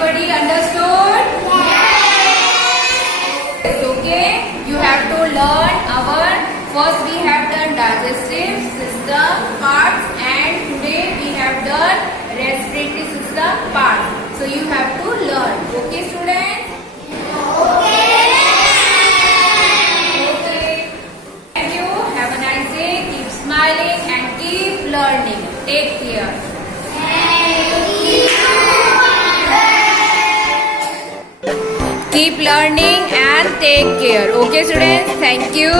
Everybody understood? Yes. Okay. You have to learn first we have done digestive system parts and today we have done respiratory system part. So you have to learn. Okay students? Okay. Thank you. Have a nice day. Keep smiling and keep learning. Take care. Keep learning and take care. Okay students? Thank you.